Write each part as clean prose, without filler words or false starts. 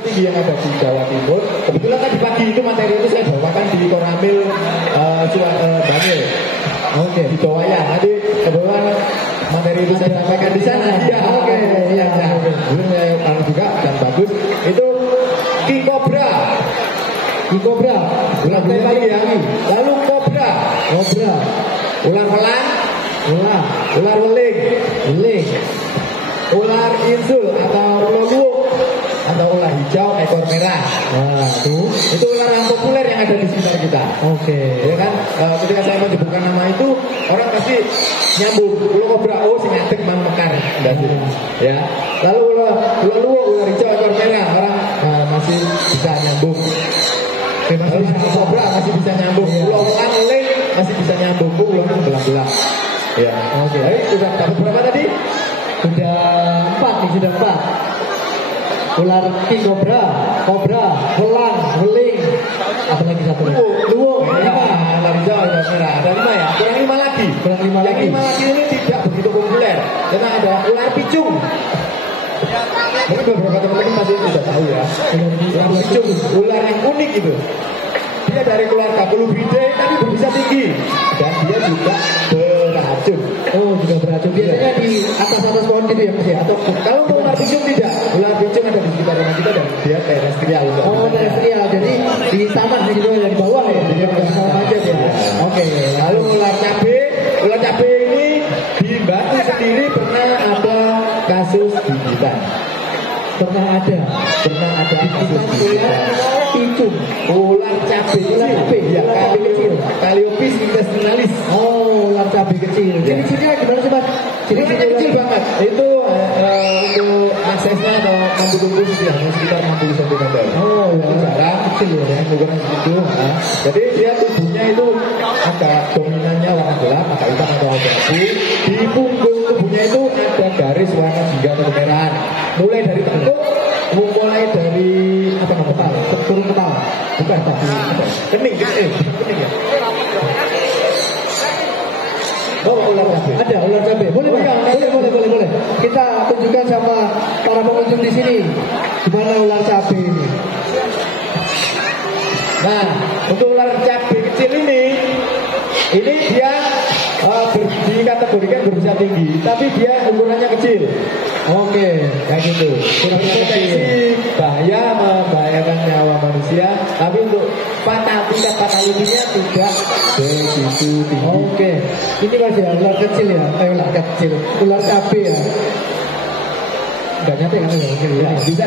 tinggi yang ada di Jawa Timur. Kebetulan tadi pagi itu materi itu saya bawakan di Koramil Bangil. Oke, di Bawaya. Nanti kebetulan materi itu saya sampaikan di sana. Iya, oke. Iya, belum saya tahu juga dan bagus. Itu King Cobra. King Cobra. Ular lagi ya. Lalu Cobra. Cobra. Ular pelan. Ular weling. Ular insul atau luwuk atau ular hijau ekor merah. Nah, itu ular yang populer yang ada di sekitar kita. Oke. Ya kan, ketika saya menyebutkan nama itu orang pasti nyambung. Ular kobra, oh si ngadeg mang mekar. Ya. Lalu ular luwuk, ular hijau ekor merah, orang masih bisa nyambung. Lalu kobra masih bisa nyambung. Ular weling masih bisa nyambung. Ular belang-belang. Ya. Oke. Sudah dapat berapa tadi? Sudah 4. Ular king cobra, welang, weling, apa lagi satu? Luwuk, ular hijau, ular merah. Ada 5 ya? Kurang 5 lagi. Yang 5 lagi ini tidak begitu populer. Karena ada ular picung. Mungkin beberapa teman-teman masih tidak tahu ya. Ular picung, ular yang unik itu. Dia dari keluarga Colubridae tapi berbisa tinggi dan dia juga beracun. Oh, juga beracun. Biasanya di atas pohon gitu ya, Mas ya? Atau kalau ular picung tidak, ular picung ada di sekitar rumah kita dan dia terestrial. Oh, terestrial. Jadi di taman gitu ya, di bawah ya. Jadi sama aja ya. Oke. Lalu ular cabe ini di Batu sendiri pernah ada kasus gigitan. Pernah ada kasus gigitan. Picung, ular cabe ya, Calliope intestinalis. Oh, ular cabe kecil. Ciri-cirinya gimana sih, Mas? Ciri-cirinya kecil banget. Itu untuk aksesnya atau mampu-mampu sekitar 60 cm. Oh, ya. Jarang kecil ya, ukuran segitu. Jadi dia tubuhnya itu agak dominannya warna gelap, agak hitam atau abu-abu. Di punggung tubuhnya itu ada garis warna jingga atau kemerahan. Mulai dari tengkuk, mulai dari apa namanya? Turun kepala. Bukan tapi kening ya. Ular cabe. Ada ular cabe. Boleh. Kita tunjukkan sama para pengunjung di sini gimana ular cabe ini. Nah, untuk ular cabe kecil ini dia dikategorikan berbisa tinggi, tapi dia ukurannya kecil. Oke, kayak gitu. Potensi bahaya membahayakan nyawa manusia, tapi untuk tingkat fatality-nya tidak begitu tinggi. Oke, ini masih ular kecil ya, ular cabe ya. Enggak nyata kan ya? Bisa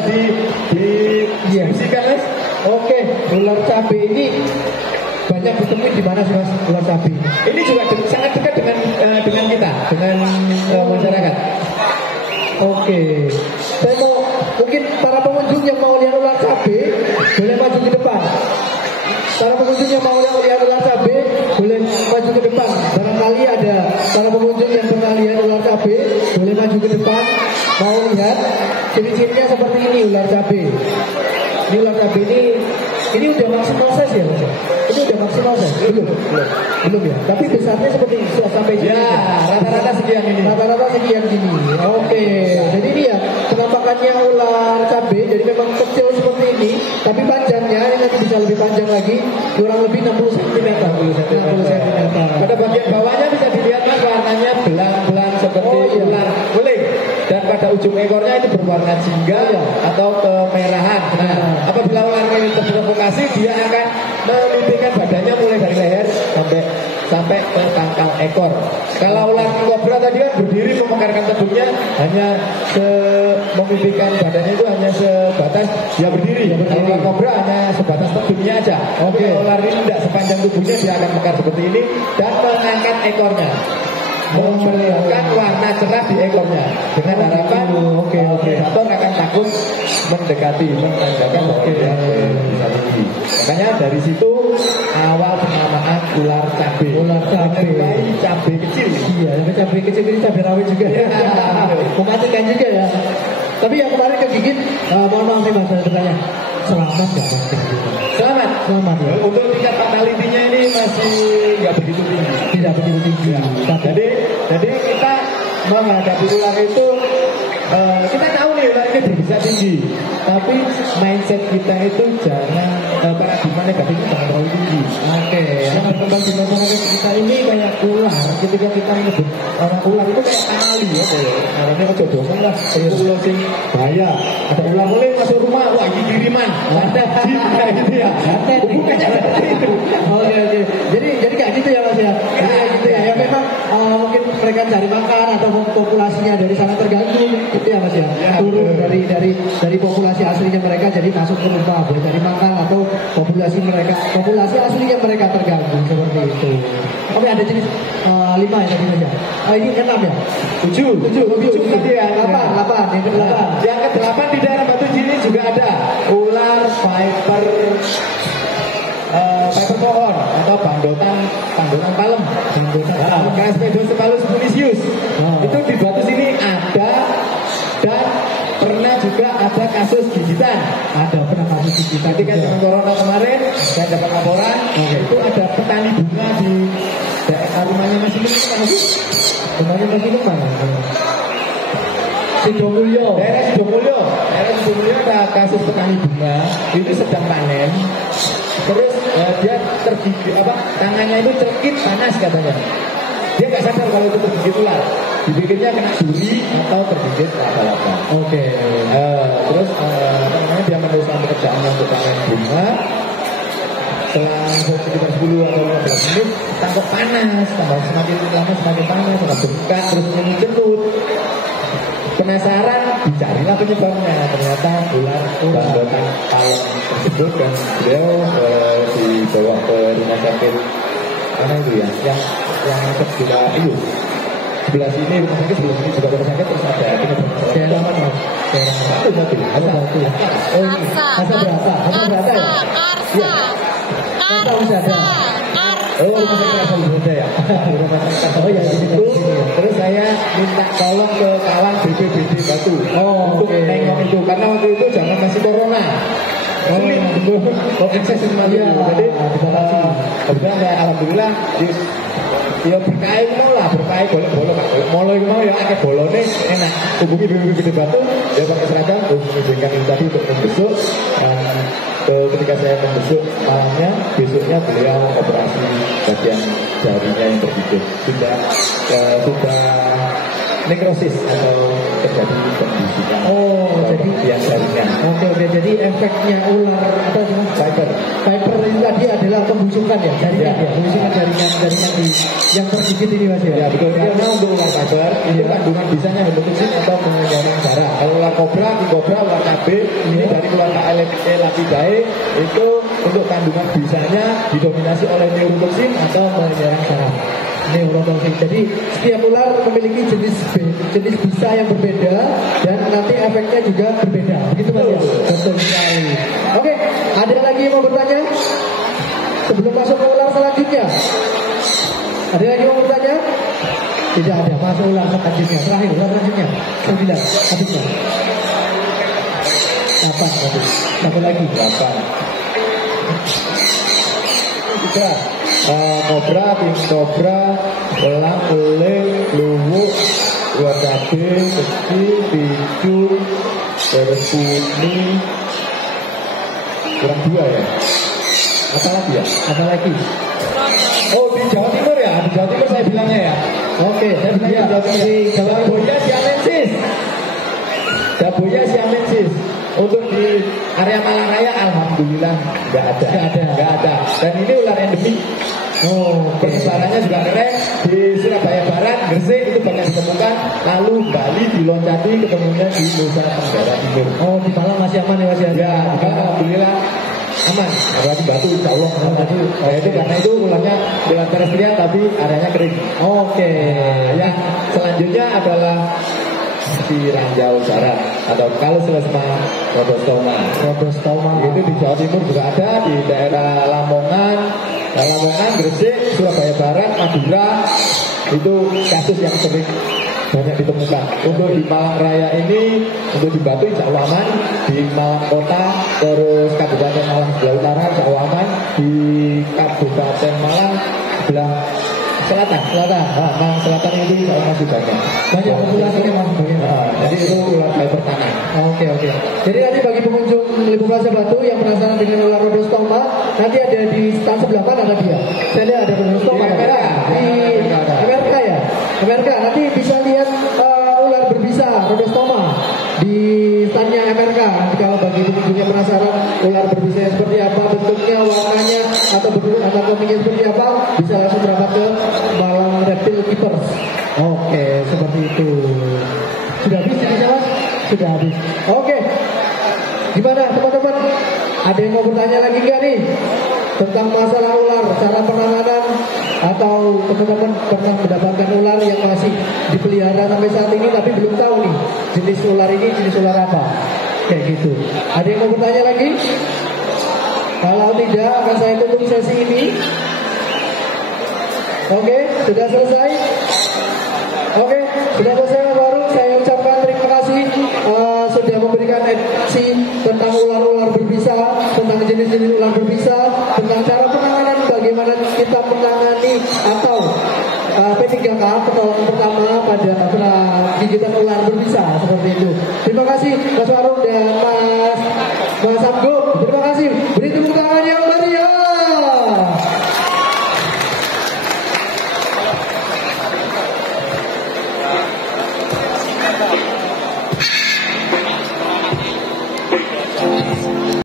diisikan, Mas. Oke, ular cabe ini banyak ditemui di mana sih, Mas, ular cabe? Ini juga sangat dekat dengan kita, dengan masyarakat. Oke, saya mau mungkin para pengunjung yang mau lihat ular cabe boleh maju ke depan. Para pengunjung yang mau lihat ular cabe boleh maju ke depan. Barangkali ada para pengunjung yang pernah lihat ular cabe boleh maju ke depan. Mau lihat ciri-cirinya seperti ini ular cabe. Ini ular cabe ini udah maksimal size ya, Mas? Ini udah maksimal size? Belum ya? Tapi besarnya seperti ini, sudah sampai sini. Ya, rata-rata sekian ini. Oke, jadi ini ya penampakannya ular cabe. Jadi memang kecil seperti ini, tapi panjangnya ini nanti bisa lebih panjang lagi, kurang lebih 60 cm. 60 cm. Pada bagian bawahnya bisa dilihat, Mas, warnanya belang-belang seperti ular weling. Dan pada ujung ekornya itu berwarna jingga atau kemerahan. Nah, apabila ular ini terprovokasi, dia akan memimpikan badannya mulai dari leher sampai ke pangkal ekor. Kalau ular kobra tadi kan berdiri memekarkan tubuhnya, hanya memimpikan badannya itu hanya sebatas dia berdiri. Kalau ular kobra hanya sebatas tubuhnya aja. Oke. Ular ini tidak sepanjang tubuhnya, dia akan mekar seperti ini dan mengangkat ekornya, memperlihatkan warna cerah di ekornya dengan harapan predator akan takut mendekati, menandakan bahwa dia bisa tinggi. Makanya dari situ awal penamaan ular cabe. Cabe kecil. Iya, cabe kecil ini cabe rawit juga. Mematikan juga ya. Tapi yang kemarin kegigit, mohon maaf nih, Mas, saya bertanya. Selamat nggak, Mas? Selamat ya. Untuk tingkat fatality-nya ini masih nggak begitu tinggi. Tidak begitu tinggi. Ya. Jadi kita menghadapi ular itu kita tahu nih ular ini berbisa tinggi, tapi mindset kita itu jangan paradigma negatifnya jangan terlalu tinggi. Oke, yang berkembang di masyarakat kita ini kayak ular. Ketika kita menyebut orang ular itu kayak Kali ya, karena kok jodohan lah. Ular sing bahaya. Ada ular boleh masuk rumah, wah ini kiriman. Ada jin kayak gitu ya. Bukan seperti itu. Oke. Jadi kayak gitu ya Mas ya. Jadi kayak gitu ya. Ya memang mungkin mereka cari makan atau populasinya dari sana terganggu gitu ya Mas ya. Turun dari populasi aslinya mereka jadi masuk ke rumah boleh cari makan atau populasi aslinya mereka terganggu seperti itu. Oke, ada jenis 5 ya tadi Mas ya. Ini 6 ya. 7 tadi ya. 8 yang ke-8. Yang ke-8 di daerah Batu Jini juga ada ular viper pohon atau bandotan palem. Caspedocephalus punisius. Itu di Batu sini ada dan pernah juga ada kasus gigitan. Ketika zaman corona kemarin saya dapat laporan itu ada petani bunga di daerah rumahnya Mas Imin itu mana sih? Rumahnya Mas Imin mana? Daerah Sidomulyo ada kasus petani bunga itu sedang panen. Terus dia tergigit tangannya itu terkit panas katanya. Dia nggak sadar kalau itu tergigit ular. Dipikirnya kena duri atau tergigit laba-laba. Oke. Terus dia meneruskan pekerjaannya untuk panen bunga. Setelah sekitar 10 atau 15 menit tangkap panas, semakin lama semakin panas, bengkak terus menyusut. Penasaran, dicarilah penyebabnya. Ternyata ular bandotan palem tersebut dan beliau dibawa ke rumah sakit mana itu ya, yang sebelah itu sebelah sini rumah sakit, sebelah sini juga rumah sakit, terus ada daerah mana? Satu mobil, ada satu. Oh ini, Asa berapa? Asa Wisada. Oh, rumah sakit Asa Wisada ya. Rumah sakit Asa ya di situ. Terus saya minta tolong ke kawan BPBD Batu untuk nengok itu karena waktu itu zaman masih corona. Akses semuanya. Jadi kebetulan saya alhamdulillah ya berkait boleh molo itu mau ya akeh bolone enak. Hubungi BPBD Batu ya pakai seragam terus mengizinkan itu tadi untuk membesuk. Ketika saya membesuk malamnya, besoknya beliau operasi bagian jarinya yang tergigit sudah nekrosis atau terjadi pembusukan. Jadi yang jarinya. Oke. Jadi efeknya ular apa namanya? Viper itu tadi adalah pembusukan ya, jaringan ya. Pembusukan jaringan yang tergigit ini Mas ya. Ya betul. Karena untuk ular viper itu kandungan bisanya hemotoxin atau pengendaraan darah. Kalau ular kobra, ular KB ini dari keluarga Elapidae itu untuk kandungan bisanya didominasi oleh neurotoxin atau penyerang darah. Neurotoxin. Jadi setiap ular memiliki jenis bisa yang berbeda dan nanti efeknya juga berbeda. Begitu Mas ya? Betul sekali. Oke, ada lagi yang mau bertanya? Sebelum masuk ke ular selanjutnya. Ada lagi yang mau bertanya? Tidak ada. Masuk ular selanjutnya. Terakhir ular selanjutnya. 9. Habisnya. 8. Satu lagi. 8. Kobra, pink kobra, elang, eling, luwuk, ular cabe, kecil, picu, terus kuning, kurang 2 ya. Apa lagi? Oh di Jawa Timur ya, di Jawa Timur saya bilangnya ya. Oke, saya bilangnya di Jaboya siamensis. Untuk di area Malang Raya alhamdulillah nggak ada. Dan ini ular endemik. Persebarannya juga keren. Di Surabaya Barat, Gresik itu banyak ditemukan. Lalu Bali diloncati ketemunya di Nusa Tenggara Timur. Di Malang masih aman ya Mas ya? Ya, di Malang alhamdulillah aman. Apalagi Batu, insya Allah Batu. Itu karena itu ularnya dengan terestrian tapi areanya kering. Oke. Yang selanjutnya adalah si ranjau Barat atau Calloselesma rhodostoma. Itu di Jawa Timur juga ada, di daerah Lamongan, Gresik, Surabaya Barat, Madura. Itu kasus yang sering banyak ditemukan. Untuk di Malang Raya ini, untuk di Batu insya Allah aman, di Malang Kota, terus Kabupaten Malang sebelah utara insya Allah aman, di Kabupaten Malang sebelah selatan. Malang selatan itu masih banyak. Banyak populasinya masih banyak. Jadi itu ular fiber tanah. Oke. Jadi nanti bagi pengunjung Lipo Plaza Batu yang penasaran dengan ular rhodostoma, nanti ada di stand sebelah mana tadi ya? Saya lihat ada rhodostoma Di Amerika ya. Amerika nanti bisa lihat ular berbisa rhodostoma di standnya Amerika. Nanti kalau bagi pengunjungnya penasaran ular berbisa seperti apa bentuknya, warnanya atau bentuk anatomiknya seperti apa, bisa langsung berangkat ke Malang Reptile Keepers. Oke, seperti itu. Sudah habis ini Mas? Sudah habis. Oke. Gimana teman-teman? Ada yang mau bertanya lagi nggak nih? Tentang masalah ular, cara penanganan, atau teman-teman pernah mendapatkan ular yang masih dipelihara sampai saat ini tapi belum tahu nih jenis ular ini jenis ular apa? Kayak gitu. Ada yang mau bertanya lagi? Kalau tidak, akan saya tutup sesi ini. Oke, sudah selesai. Oke, sudah selesai baru saya ucapkan terima kasih sudah memberikan edukasi tentang ular-ular berbisa, tentang jenis-jenis ular berbisa, tentang cara penanganan, bagaimana kita menangani atau P3K pertolongan pertama pada gigitan ular berbisa seperti itu. Terima kasih Mas Warung dan Mas Abgo.